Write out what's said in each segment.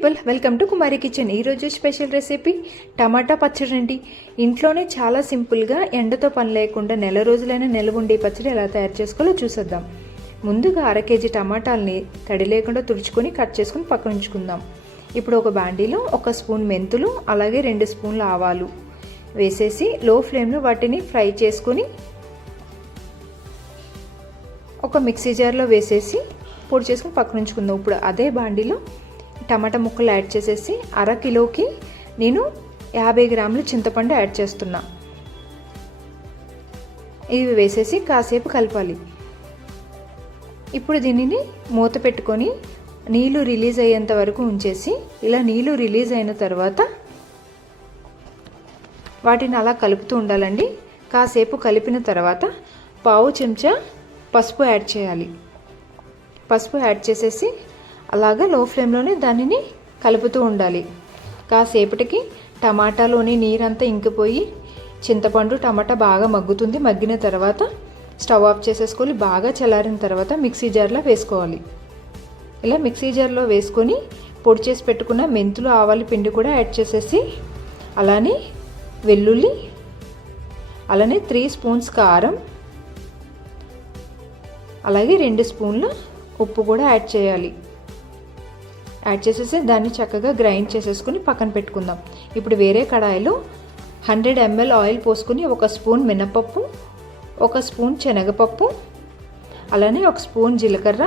People, welcome to Kumari kitchen. ఈరోజు special recipe టమాటా పచ్చడి అండి. ఇంట్లోనే చాలా సింపుల్గా ఎండతో పని లేకుండా నెల రోజులైనా నిల్వ ఉండే పచ్చడి ఎలా తయారు చేసుకోవాలో చూసేద్దాం. ముందుగా 1/2 కేజీ టమాటాలని తడి లేకుండా తుడుచుకొని కట్ చేసుకుని పక్కన ఉంచుకుందాం. ఇప్పుడు ఒక బాండీలో 1 స్పూన్ మెంతులు, అలాగే 2 స్పూన్ల ఆవాలు వేసేసి లో ఫ్లేమ్లో వాటిని ఫ్రై చేసుకొని ఒక మిక్సీ జార్లో వేసేసి పొడి చేసుకుని పక్కన ఉంచుకుందాం. ఇప్పుడు అదే బాండీలో టమాటా ముక్కలు యాడ్ చేసేసి 1/2 కిలోకి నేను 50 గ్రాముల చింతపండు యాడ్ చేస్తున్నా. ఇవి వేసేసి కాసేపు కలపాలి. ఇప్పుడు దీనిని మూత పెట్టుకొని నీళ్లు రిలీజ్ అయ్యేంత వరకు ఉంచేసి, ఇలా నీళ్లు రిలీజ్ అయిన తర్వాత వాటిని అలా కలుపుతూ ఉండాలండి. కాసేపు కలిపిన తర్వాత పావు చెంచా పసుపు యాడ్ చేయాలి. పసుపు యాడ్ చేసేసి అలాగా లో ఫ్లేమ్లోనే దానిని కలుపుతూ ఉండాలి. కాసేపటికి టమాటాలోని నీరంతా ఇంకిపోయి చింతపండు టమాటా బాగా మగ్గుతుంది. మగ్గిన తర్వాత స్టవ్ ఆఫ్ చేసేసుకొని బాగా చల్లారిన తర్వాత మిక్సీ జార్లో వేసుకోవాలి. ఇలా మిక్సీ జార్లో వేసుకొని పొడి చేసి పెట్టుకున్న మెంతులు, ఆవాల పిండి కూడా యాడ్ చేసేసి, అలానే వెల్లుల్లి, అలానే 3 స్పూన్స్ కారం, అలాగే 2 స్పూన్ల ఉప్పు కూడా యాడ్ చేయాలి. యాడ్ చేసేసి దాన్ని చక్కగా గ్రైండ్ చేసేసుకుని పక్కన పెట్టుకుందాం. ఇప్పుడు వేరే కడాయిలో 100 ml ఆయిల్ పోసుకొని 1 స్పూన్ మినపప్పు, 1 స్పూన్ శనగపప్పు, అలానే 1 స్పూన్ జీలకర్ర,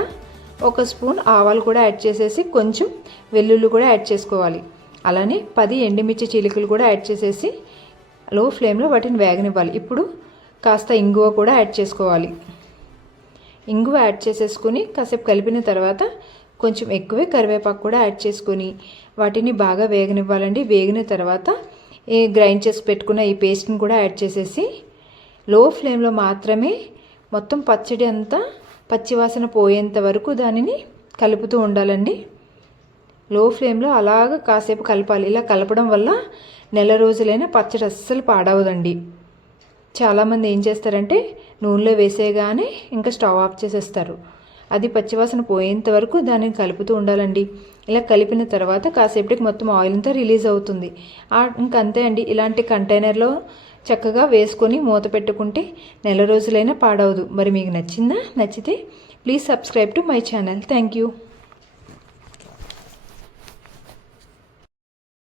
1 స్పూన్ ఆవాలు కూడా యాడ్ చేసేసి కొంచెం వెల్లుల్లి కూడా యాడ్ చేసుకోవాలి. అలానే 10 ఎండుమిర్చి చీలికలు కూడా యాడ్ చేసేసి లో ఫ్లేమ్లో వాటిని వేగనివ్వాలి. ఇప్పుడు కాస్త ఇంగువ కూడా యాడ్ చేసుకోవాలి. ఇంగువ యాడ్ చేసేసుకుని కాసేపు కలిపిన తర్వాత కొంచెం ఎక్కువే కరివేపాకు కూడా యాడ్ చేసుకొని వాటిని బాగా వేగనివ్వాలండి. వేగిన తర్వాత ఈ గ్రైండ్ చేసి పెట్టుకున్న ఈ పేస్ట్ని కూడా యాడ్ చేసేసి లో ఫ్లేమ్లో మాత్రమే మొత్తం పచ్చడి అంతా పచ్చివాసన పోయేంత వరకు దానిని కలుపుతూ ఉండాలండి. లో ఫ్లేమ్లో అలాగ కాసేపు కలపాలి. ఇలా కలపడం వల్ల నెల రోజులైనా పచ్చడి అస్సలు పాడవదండి. చాలామంది ఏం చేస్తారంటే నూనెలో వేసేగానే ఇంకా స్టవ్ ఆఫ్ చేసేస్తారు. అది పచ్చివాసన పోయేంత వరకు దానిని కలుపుతూ ఉండాలండి. ఇలా కలిపిన తర్వాత కాసేపటికి మొత్తం ఆయిల్ అంతా రిలీజ్ అవుతుంది. ఇంకంతే అండి. ఇలాంటి కంటైనర్లో చక్కగా వేసుకొని మూత పెట్టుకుంటే నెల రోజులైనా పాడవదు. మరి మీకు నచ్చిందా? నచ్చితే please subscribe to my channel. Thank you.